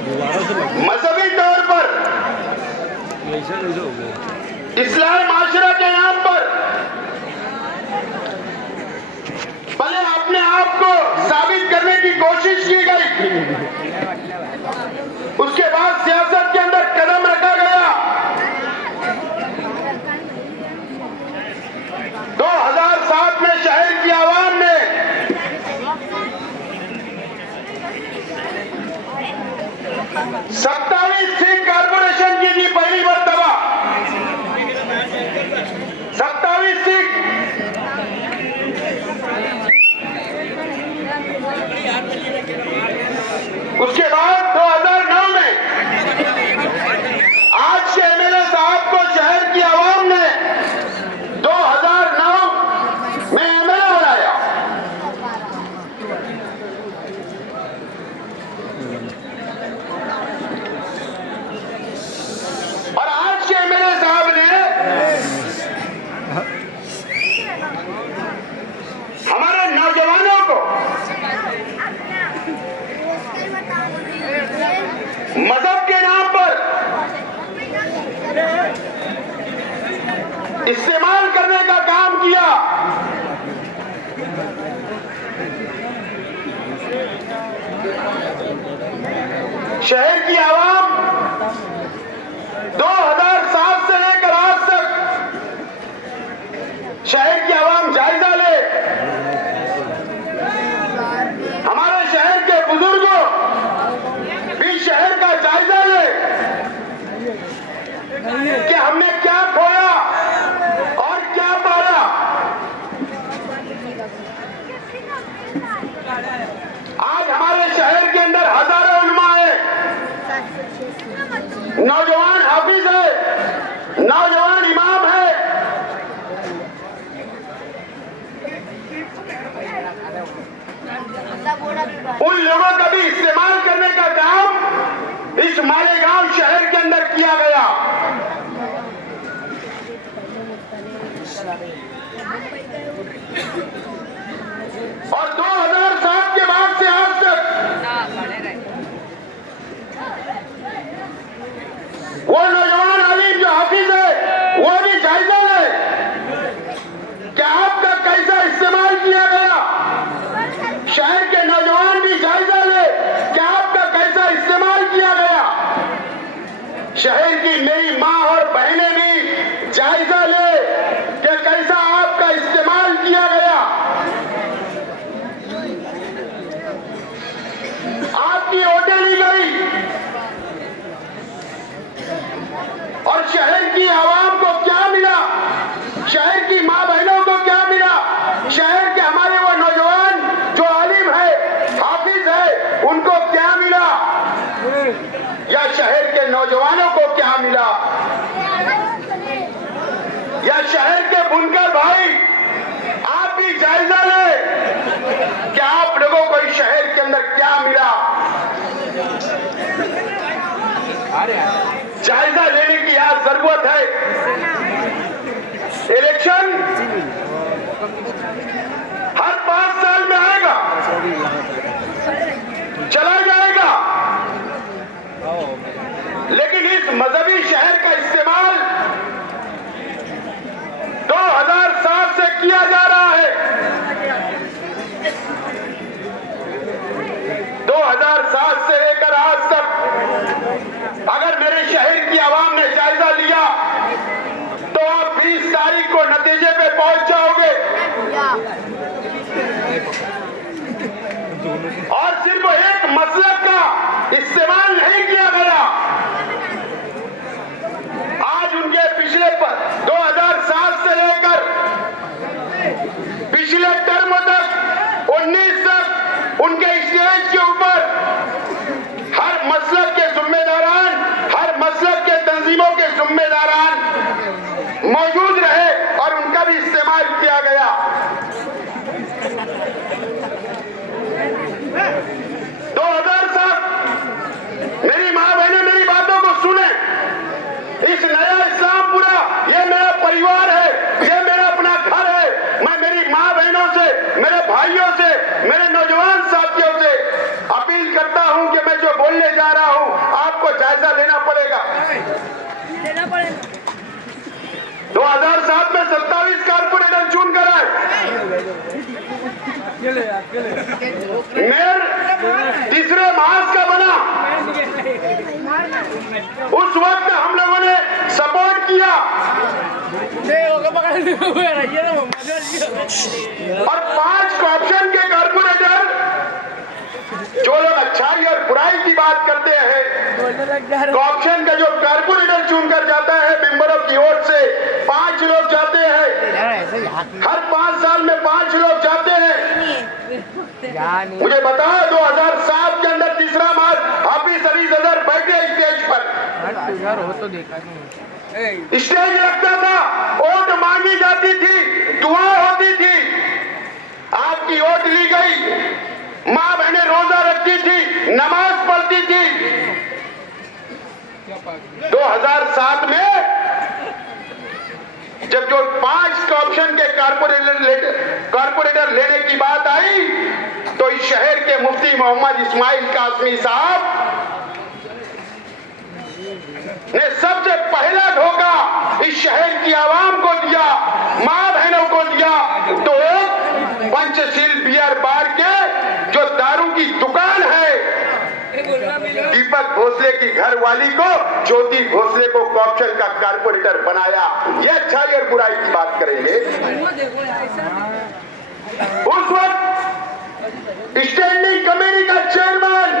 मजहबी तौर पर इस्लाही माशरा के नाम पर पहले अपने आप को साबित करने की कोशिश की गई, उसके बाद सियासत के अंदर कदम रखा गया। 2007 में शहर की आवाम ने सत्ताईस सीट कारपोरेशन की थी पहली मर्तबा, 27 सीट। उसके बाद 2009 में आज के एमएलए साहब को शहर की आवाम ने 2009 में एमएलए बनाया। और आज के एमएलए साहब ने हमारे नौजवानों को मजहब के नाम पर इस्तेमाल करने का काम किया। शहर की आवाम 2007 से लेकर आज तक शहर की आवाम जायजा ले, हमारे शहर के बुजुर्गों भी शहर का जायजा ले कि हमने क्या खोया और क्या पाया। आज हमारे शहर के अंदर हजारों उलमा है, नौजवान हाफिज है, नौजवान इमाम है। उन लोगों का भी इस्तेमाल करने का काम इस मालेगांव शहर के अंदर किया गया। और 2007 के बाद से आज तक वो नौजवान आलिम जो हाफिज है वो भी जायजा ले कि आपका कैसा इस्तेमाल किया गया। शहर के नौजवान भी जायजा ले कि आपका कैसा इस्तेमाल किया गया। शहर की नई माँ और बहनें भी जायजा ले कि कैसा आपका इस्तेमाल किया गया। आपकी वोटें ली गई और शहर की आवाम को क्या मिला, शहर की माँ बहनों को क्या मिला, शहर के हमारे वो नौजवान जो आलिम है, हाफिज है, उनको क्या मिला, या शहर के नौजवानों को क्या मिला, या शहर के बुनकर भाई आप भी जायजा लें कि आप लोगों को इस शहर के अंदर क्या मिला। जायजा लेने की आज जरूरत है। इलेक्शन हर 5 साल में आएगा, चला जाएगा, लेकिन इस मजहबी शहर का इस्तेमाल 2007 से किया जा रहा है। 2007 से लेकर आज तक अगर मेरे शहर की आवाम ने जायजा लिया तो आप 20 तारीख को नतीजे पे पहुंच जाओगे। और सिर्फ एक मसलक का इस्तेमाल नहीं किया गया। आज उनके पिछले 2007 से लेकर पिछले टर्म तक 19 तक उनके स्टेज के ऊपर हर मसलक के जिम्मेदारान, हर मसलक के तंजीमों के जिम्मेदारान मौजूद रहे और उनका भी इस्तेमाल किया गया। 2007 जायजा लेना पड़ेगा। 2007 में 27 कारपोरेटर चुनकर आए। मेयर तीसरे मास का बना। उस वक्त हम लोगों ने सपोर्ट किया और 5 कॉर्पोरेशन के कारपोरेटर, जो लोग अच्छाई और बुराई की बात करते हैं, कॉर्पोरेशन का जो कारपोरेटर चुनकर जाता है मेंबरों की ओर से 5 लोग जाते हैं। हर 5 साल में 5 लोग जाते हैं। मुझे बताओ 2007 के अंदर तीसरा मास हाफिज अली सदर बैठे स्टेज पर, स्टेज लगता था, वोट मांगी जाती थी, दुआ होती थी, आपकी वोट ली गई, माँ बहनें रोजा रखती थी, नमाज पढ़ती थी। 2007 में जब जो 5 कॉर्पोरेशन के कारपोरेटर लेने की बात आई, तो इस शहर के मुफ्ती मोहम्मद इस्माइल कासमी साहब ने सबसे पहला धोखा इस शहर की आवाम को दिया, मां बहनों को दिया। तो पंचशील बियर बार के जो दारू की दुकान है, दीपक भोसले की घरवाली को, ज्योति भोसले को कॉर्पोरेशन का कारपोरेटर बनाया। यह अच्छाई और बुराई की बात करेंगे। उस वक्त स्टैंडिंग कमेटी का चेयरमैन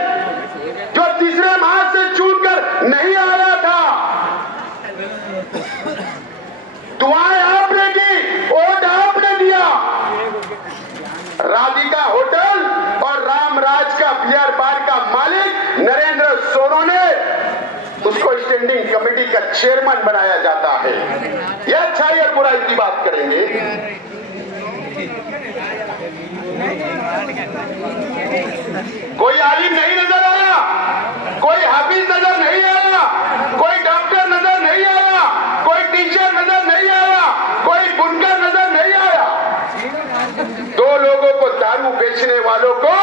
जो तीसरे माह से चुनकर नहीं आ रहा था, दुआएं आपने की, वोट आपने दिया। राधिका होटल और रामराज का बियर बार का मालिक नरेंद्र सोनो ने उसको स्टैंडिंग कमेटी का चेयरमैन बनाया जाता है। यह अच्छाई और बुराई की बात करेंगे। कोई आलिम नहीं नजर आया, कोई हाफिज नजर नहीं आया, कोई डॉक्टर नजर नहीं आया, कोई टीचर नजर नहीं आया, कोई बुनकर नजर नहीं आया। 2 लोगों को, दारू बेचने वालों को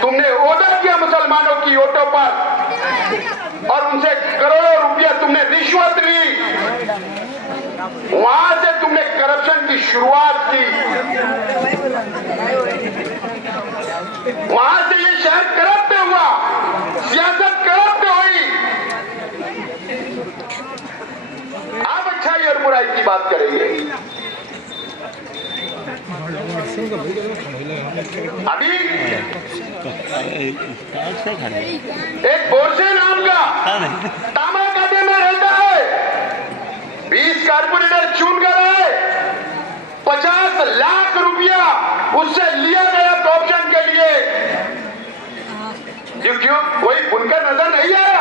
तुमने ऑर्डर किया मुसलमानों की वोटों पर और उनसे करोड़ों रुपया तुमने रिश्वत ली। वहां से तुमने करप्शन की शुरुआत की। वहां से ये शहर करप्ट हुआ, सियासत करप्ट हुई। आप अच्छाई और बुराई की बात करेंगे। अभी एक बोरसे नाम का तामाकाटे में रहता है, 20 कारपोरेटर चुन कर आए, 50 लाख रुपया उससे लिया गया कॉर्पोरेशन के लिए। क्यों? कोई बुनकर नजर नहीं आया,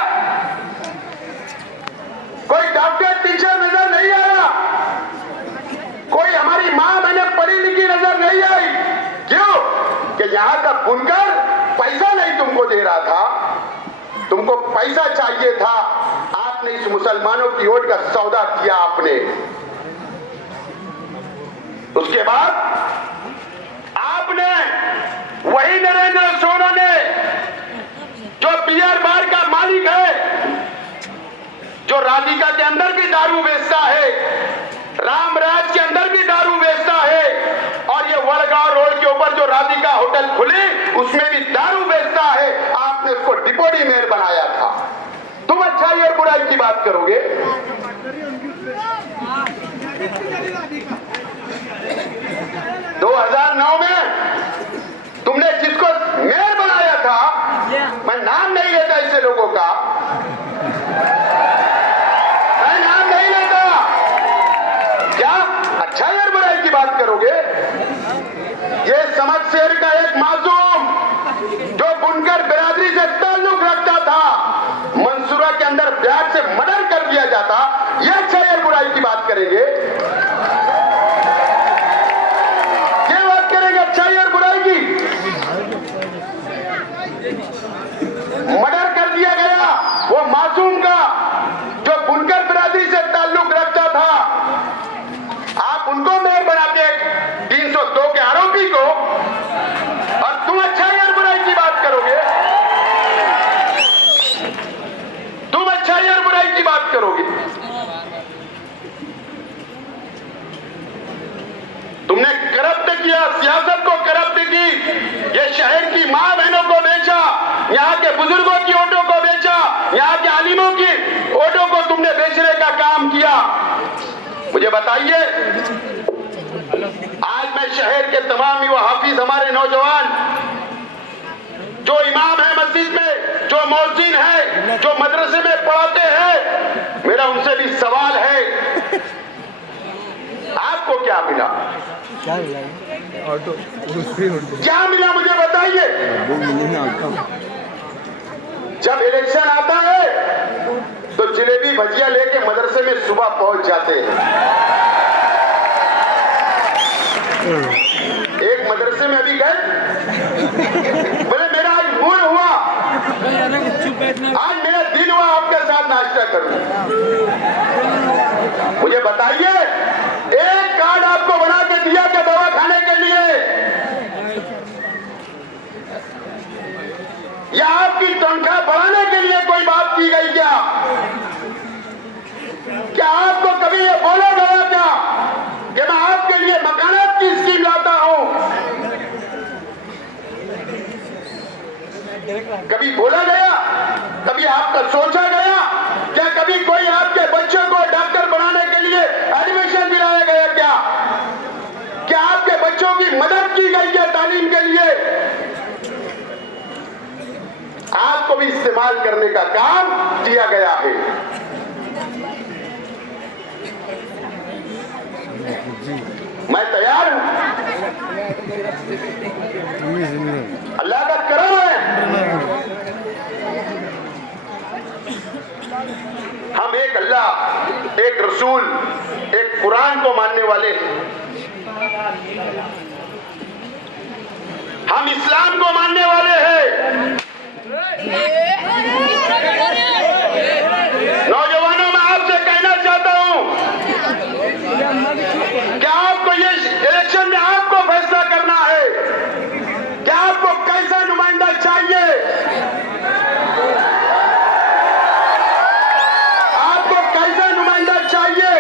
कोई डॉक्टर टीचर नजर नहीं आया, कोई हमारी मां बहनें पढ़ी लिखी नजर नहीं आई। क्यों? कि यहां का बुनकर पैसा नहीं तुमको दे रहा था, तुमको पैसा चाहिए था। आपने इस मुसलमानों की वोट का सौदा किया आपने। उसके बाद आपने वही नरेंद्र सोनो ने, जो बियर बार का मालिक है, जो राधिका के अंदर भी दारू बेचता है, रामराज के अंदर भी दारू बेचता है, और ये वड़गांव रोड के ऊपर जो राधिका होटल खुली उसमें भी दारू बेचता है। आपने उसको डिप्टी मेयर बनाया था। तुम अच्छाई और बुराई की बात करोगे। 2009 में तुमने जिसको मेयर बनाया था, मैं नाम नहीं लेता ऐसे लोगों का, मैं नाम नहीं लेता। क्या अच्छाई और बुराई की बात करोगे? ये समझ शहर का एक मासूम जो बुनकर बिरादरी से ताल्लुक रखता था, मंसूरा के अंदर ब्याज से मर्डर कर दिया जाता। ये अच्छाई और बुराई की बात करेंगे। ये बात करेंगे अच्छाई और बुराई की। मर्डर कर दिया गया वो बुजुर्गों की वोटों को बेचा, यहाँ के आलिमों की वोटों को तुमने बेचने का काम किया। मुझे बताइए, आज मैं शहर के तमाम युवा हाफिज, हमारे नौजवान जो इमाम है मस्जिद में, जो मौजिन है, जो मदरसे में पढ़ाते हैं, मेरा उनसे भी सवाल है, आपको क्या मिला? क्या मिला मुझे बताइए। जब इलेक्शन आता है तो जलेबी भजिया लेके मदरसे में सुबह पहुंच जाते हैं। एक मदरसे में अभी गए, बोले मेरा आज मूड हुआ, आज मेरा दिन हुआ आपके साथ नाश्ता करूं। मुझे बताइए, एक कार्ड आपको बना के दिया कि दवा खाने के लिए, या आपकी तनख्वाह बढ़ाने के लिए कोई बात की गई क्या? क्या आपको कभी ये बोला गया क्या कि मैं आपके लिए मकानात की स्कीम लाता हूं? कभी बोला गया? कभी आपका सोचा गया? क्या कभी कोई आपके बच्चों को डॉक्टर बनाने के लिए एडमिशन दिलाया गया क्या? क्या आपके बच्चों की मदद की गई है तालीम के लिए? आपको भी इस्तेमाल करने का काम दिया गया है। मैं तैयार हूं, अल्लाह का करम है। हम एक अल्लाह, एक रसूल, एक कुरान को मानने वाले हैं। हम इस्लाम को मानने वाले हैं। नौजवानों, मैं आपसे कहना चाहता हूं कि आपको ये इलेक्शन में आपको फैसला करना है कि आपको कैसा नुमाइंदा चाहिए। आपको कैसा नुमाइंदा चाहिए?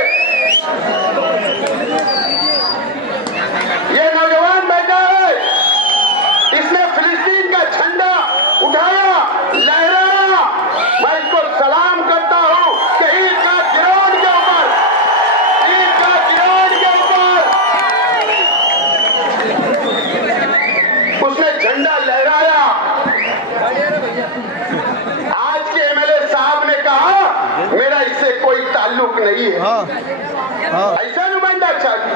ये नौजवान बैठा है, इसने फिलिस्तीन का झंडा उठाया, लहराया। मैं इसको सलाम करता हूं कि ईद का गिरोड के ऊपर, ईद का गिरोड के ऊपर उसने झंडा लहराया। आज के एमएलए साहब ने कहा मेरा इससे कोई ताल्लुक नहीं है। ऐसा नुमाइंदा चाहिए।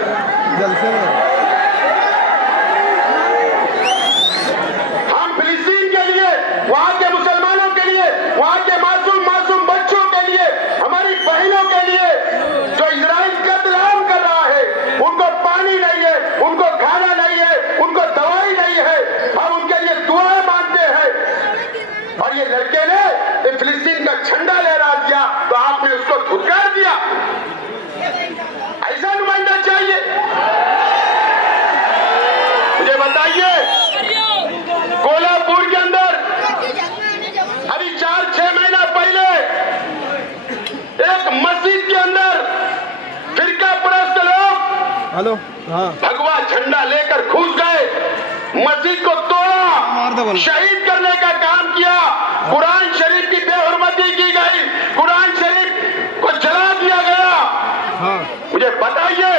वहां के मुसलमानों के लिए, वहां के मासूम मासूम बच्चों के लिए, हमारी बहनों के लिए जो इजराइल कत्लेआम कर रहा है, उनको पानी नहीं है, उनको खाना नहीं है, उनको दवाई नहीं है, हम उनके लिए दुआएं मांगते हैं। और ये लड़के ने फिलिस्तीन का झंडा लहरा दिया तो आपने उसको धुतकार दिया। ऐसा नुमाइंदा चाहिए? मुझे बताइए, कोल्हापुर के अंदर अभी 4-6 महीना पहले एक मस्जिद के अंदर फिरका परस्त लोग भगवा झंडा लेकर घुस गए, मस्जिद को तोड़ा, शहीद करने का काम किया, कुरान शरीफ की बेहुरमती की गई, कुरान शरीफ को जला दिया गया। मुझे बताइए,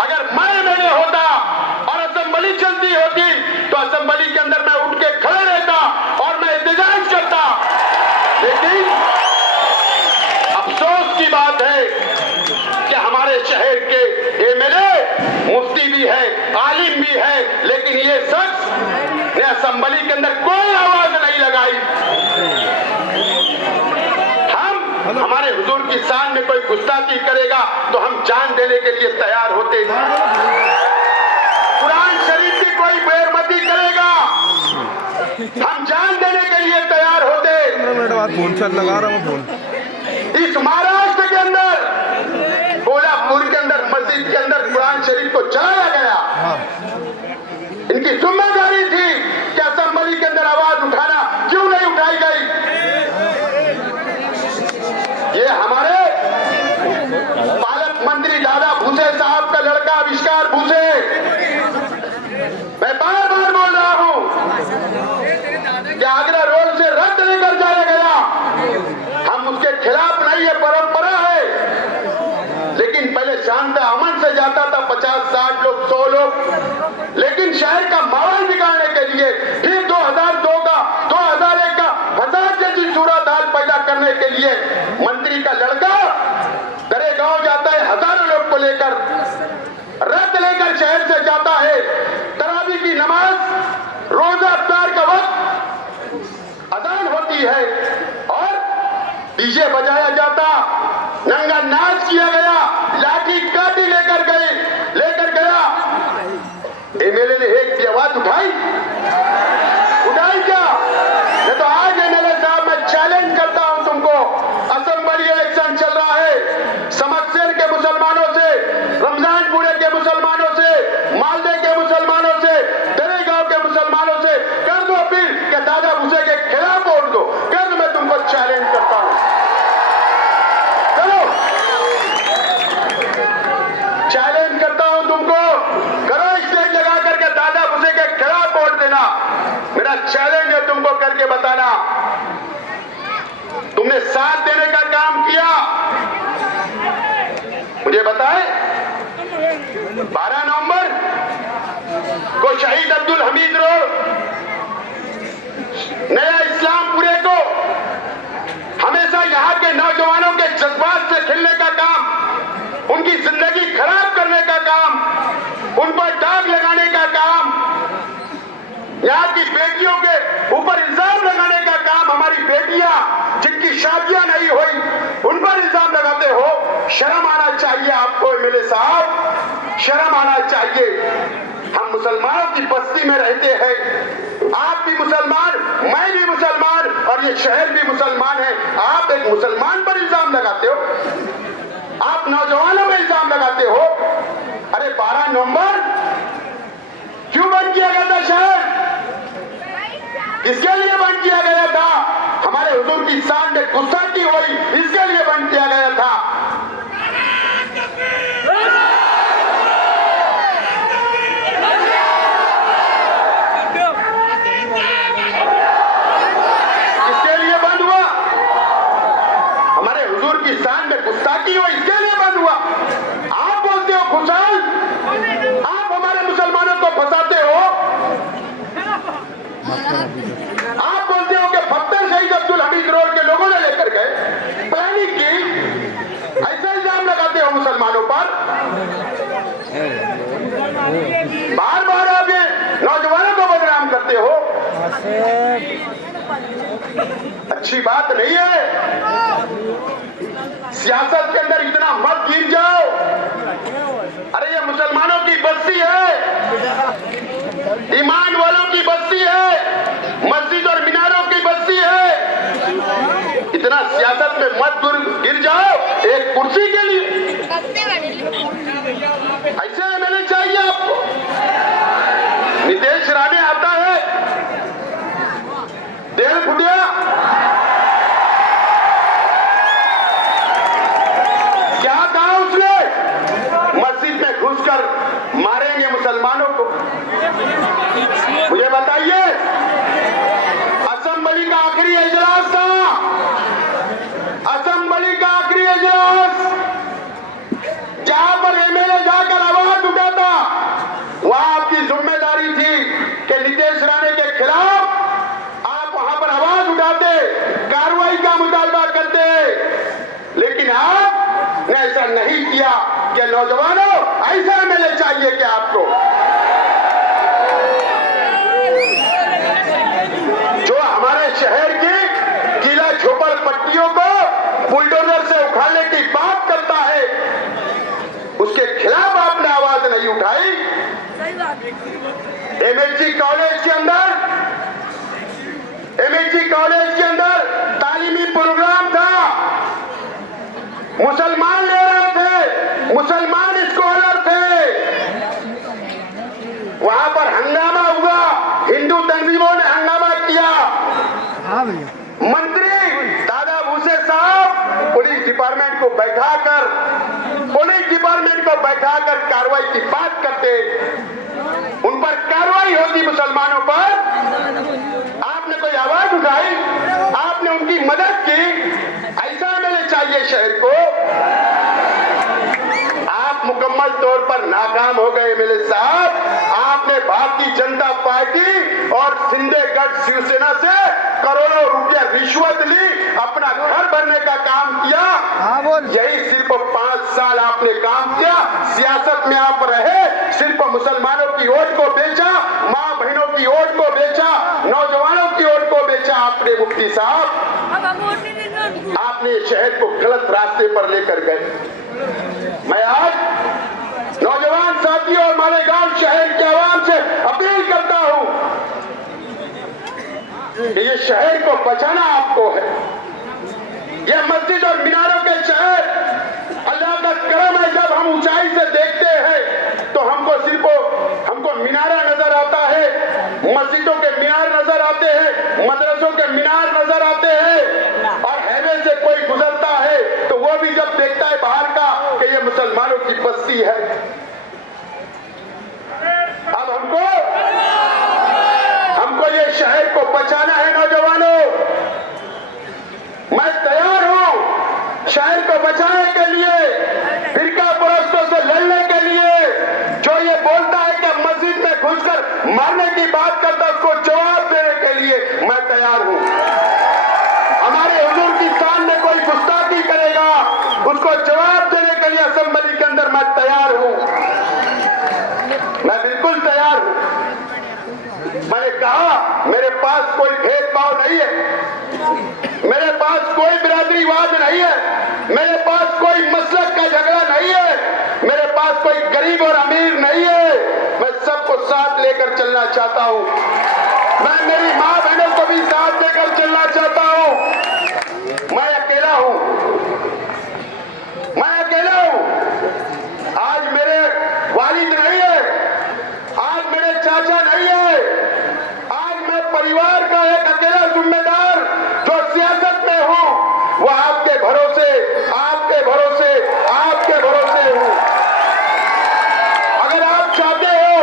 अगर मैंने होता और असेंबली चलती होती तो असेंबली के अंदर मैं उठ के खड़े रहता और मैं एहतजाज करता। लेकिन अफसोस की बात है कि हमारे शहर के एमएलए मुफ्ती भी है, आलिम भी है, लेकिन ये शख्स ने असेंबली के अंदर कोई आवाज नहीं लगाई। हमारे हुजूर की शान में कोई गुस्ताखी करेगा तो हम जान देने के लिए तैयार होते हैं। कुरान शरीफ की कोई बेहरमती करेगा, हम जान देने के लिए तैयार होते। फोन से लगा रहा हूं फोन। इस महाराष्ट्र के अंदर, कोल्हापुर के अंदर मस्जिद के अंदर कुरान शरीफ को जलाया गया। इनकी जिम्मेदारी थी कि असेंबली के अंदर आवाज उठाना, क्यों नहीं उठाई गई? ये हमारे पालक मंत्री दादा भूसे साहब का लड़का आविष्कार भूसे, मैं बार बार बोल रहा हूं कि आगरा रोड से रद्द 50-60 लोग, 100 लोग, लेकिन शहर का माहौल बिगाड़ने के लिए फिर 2002 का, 2001 का फसाद जैसी सूरत हाल पैदा करने के लिए मंत्री का लड़का दरे गांव जाता है, हजारों लोग को लेकर, रथ लेकर शहर से जाता है, तरावी की नमाज, रोजा अफ्तार का वक्त, अजान होती है और डीजे बजाया जाता, नंगा नाच किया गया, लाठी काठी लेकर गया। एमएलए ने एक भी आवाज उठाई क्या? ये तो आज एमएलए साहब मैं चैलेंज करता हूं तुमको, असेंबली इलेक्शन चल रहा है, समकसेर के मुसलमानों से, रमजानपुरे के मुसलमानों से, मालदे के मुसलमानों से, दरेगांव के मुसलमानों से कर दो अपील कि दादा भूसे के खिलाफ वोट दो। कर दो, मैं तुमको चैलेंज करता हूं, करो, चैलेंज करता हूं तुमको, करो स्टेज लगा करके दादा भूसे के खिलाफ वोट देना। मेरा चैलेंज है तुमको, करके बताना। तुमने साथ देने का काम किया, मुझे बताए 12 नवंबर को शहीद अब्दुल हमीद रोड, नया इस्लामपुरे को हमेशा यहां के नौजवानों के जज्बात से खिलने का काम, उनकी जिंदगी खराब करने का काम, उन पर दाग लगाने का काम, यहाँ की बेटियों के ऊपर इल्जाम लगाने का काम, हमारी बेटियां जिनकी शादियां नहीं हुई उन पर इल्जाम लगाते हो। शर्म आना चाहिए आपको एमएलए साहब, शर्म आना चाहिए। हम मुसलमानों की बस्ती में रहते हैं, आप भी मुसलमान, मैं भी मुसलमान और ये शहर भी मुसलमान है। आप एक मुसलमान पर इल्जाम लगाते हो, आप नौजवानों में इल्जाम लगाते हो। अरे 12 नवंबर क्यों बंद किया गया था शहर? किसके लिए बंद किया गया था? हमारे हुजूर की शान में गुस्ताखी हुई, इसके लिए बंद किया गया था। किसके लिए बंद हुआ? हमारे हुजूर की शान में गुस्ताखी हुई, इसके लिए बंद हुआ। आप बोलते हो खुशहाल, आप हमारे मुसलमानों को फंसाते हो। आप बोलते हो कि फत्तर शहीद अब्दुल हमीद रोड के लोगों ने लेकर गए, प्लानिंग की, ऐसा इल्जाम लगाते हो मुसलमानों पर। बार बार आप ये नौजवानों को बदनाम करते हो, अच्छी बात नहीं है। सियासत के अंदर इतना मत गिर जाओ। अरे ये मुसलमानों की बस्ती है, ईमान वालों की बस्ती है, मस्जिद और मीनारों की बस्ती है। इतना सियासत में मत गिर जाओ एक कुर्सी के लिए। ऐसे एमएलए चाहिए आपको? नितेश राणे आता है, 1.5 फुटिया, क्या कहा उसने? मस्जिद में घुसकर मारेंगे मुसलमानों को। मुझे बताइए, असेंबली का आखिरी इजलास था, असेंबली का आखिरी इजलास, जहां पर एमएलए जाकर आवाज उठाता, वहां आपकी जिम्मेदारी थी कि नितेश राणे के खिलाफ आप वहां पर आवाज उठाते, कार्रवाई का मुतालबा करते, लेकिन आपने ऐसा नहीं किया। कि नौजवानों, ऐसा एमएलए चाहिए कि आपको, जो हमारे शहर की किला झोपड़ पट्टियों को बुलडोजर से उखाड़ने की बात करता है, उसके खिलाफ आपने आवाज नहीं उठाई। एमएचसी कॉलेज के अंदर तालीमी प्रोग्राम था, मुसलमान ले रहे थे, मुसलमान स्कॉलर थे, वहां पर हंगामा हुआ, हिंदू तंजीमों ने हंगामा किया। मंत्री दादा भूसे साहब पुलिस डिपार्टमेंट को बैठाकर कार्रवाई की बात करते, उन पर कार्रवाई होती मुसलमानों पर। आपने कोई आवाज उठाई, आपने उनकी मदद की। ऐसा मैंने चाहिए शहर को। आप मुकम्मल तौर पर नाकाम हो गए। एमएलए साहब, आपने भारतीय जनता पार्टी और सिंधेगढ़ शिवसेना से करोड़ों रुपया रिश्वत ली, अपना घर भरने का काम किया। यही सिर्फ 5 साल आपने काम किया। सियासत में आप रहे, सिर्फ मुसलमानों की वोट को बेचा, माँ बहनों की वोट को बेचा, नौजवानों की वोट को बेचा आपने। मुफ्ती साहब, आपने शहर को गलत रास्ते पर लेकर गए। मैं आज नौजवान साथियों और मालेगांव शहर के आवाम से अपील करता हूं कि ये शहर को बचाना आपको है। ये मस्जिद और मीनारों के शहर, अल्लाह का करम है, जब हम ऊंचाई से देखते हैं तो हमको मीनारा नजर आता है, मस्जिदों के मीनार नजर आते हैं, मदरसों के मीनार नजर आते हैं, और हाईवे से कोई गुजरता है तो वो भी जब देखता है बाहर का कि ये मुसलमानों की बस्ती है। अब हमको ये शहर को बचाना है। नौजवानों, मैं तैयार हूं शहर को बचाने के लिए, फिरका परस्तों से लड़ने के लिए। जो ये बोलता है कि मस्जिद में घुसकर मारने की बात करता है, उसको जवाब देने के लिए मैं तैयार हूं। हमारे हुजूर की शान में कोई गुस्ताखी करेगा, उसको जवाब देने के लिए असेंबली के अंदर मैं तैयार हूं। मैं बिल्कुल तैयार हूं। मैंने कहा मेरे पास कोई भेदभाव नहीं है, मेरे पास कोई बिरादरीवाद नहीं है, मेरे पास कोई मसलक का झगड़ा नहीं है, मेरे पास कोई गरीब और अमीर नहीं है। मैं सबको साथ लेकर चलना चाहता हूं। मैं मेरी माँ बहनों को भी साथ लेकर चलना चाहता हूं। मैं अकेला हूं, मैं अकेला हूं। आज मेरे वालिद नहीं है, आज मेरे चाचा नहीं है, आज मैं परिवार का एक अकेला जिम्मेदार जो सियासत में हूं, वो आपके भरोसे हूं। अगर आप चाहते हो,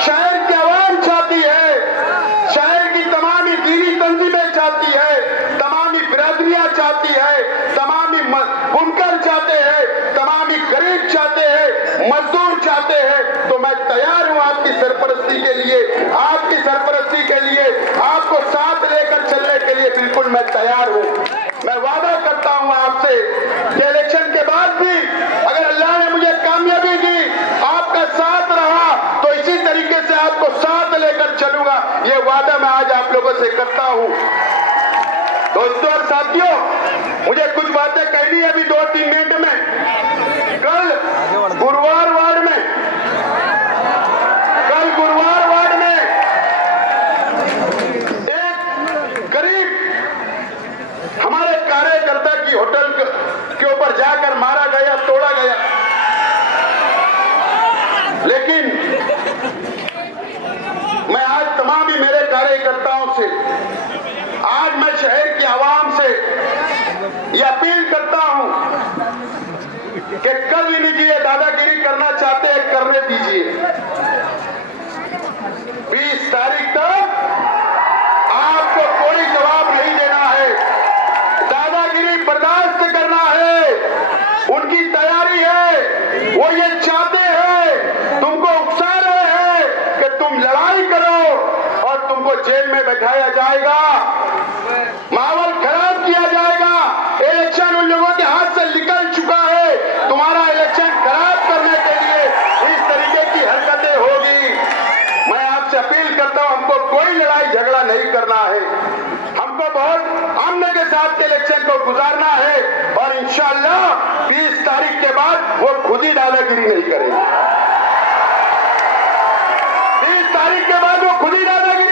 शहर की आवाम चाहती है, शहर की तमामी दीनी तंजीमें चाहती है, तमामी बिरादरियां चाहती है, तमामी बुनकर चाहते हैं, तमामी गरीब चाहते हैं, मजदूर चाहते हैं, तो मैं तैयार हूं आपकी सरपरस्ती के लिए, आपकी सरपरस्ती के लिए, आपको साथ लेकर चलने के लिए बिल्कुल मैं तैयार हूं। मैं वादा करता हूं आपसे कि इलेक्शन के बाद भी अगर अल्लाह ने मुझे कामयाबी दी, आपका साथ रहा, तो इसी तरीके से आपको साथ लेकर चलूंगा। ये वादा मैं आज आप लोगों से करता हूं। दोस्तों और साथियों, मुझे कुछ बातें कहनी है अभी 2-3 मिनट में। कल गुरुवार वार्ड में एक गरीब हमारे कार्यकर्ता की होटल के ऊपर जाकर मारा गया, तोड़ा गया। लेकिन मैं आज तमाम ही मेरे कार्यकर्ताओं से, आज मैं शहर की आवाम से यह अपील करता हूं कि कल इनकी दादागिरी करना चाहते हैं, करने दीजिए। 20 तारीख तक आपको कोई जवाब नहीं देना है, दादागिरी बर्दाश्त करना है। उनकी तैयारी है, वो ये चाहते हैं, तुमको उकसा रहे हैं कि तुम लड़ाई करो और तुमको जेल में बैठाया जाएगा, माहौल खराब किया जाएगा। इलेक्शन उन लोगों के हाथ से निकल चुका है, तुम्हारा इलेक्शन खराब करने के लिए इस तरीके की हरकतें होगी। मैं आपसे अपील करता हूं, हमको कोई लड़ाई झगड़ा नहीं करना है, हमको बहुत अमन के साथ के इलेक्शन को गुजारना है, और इंशाअल्लाह 20 तारीख के बाद वो खुद ही दादागिरी नहीं करेंगे। 20 तारीख के बाद वो खुद ही दादागिरी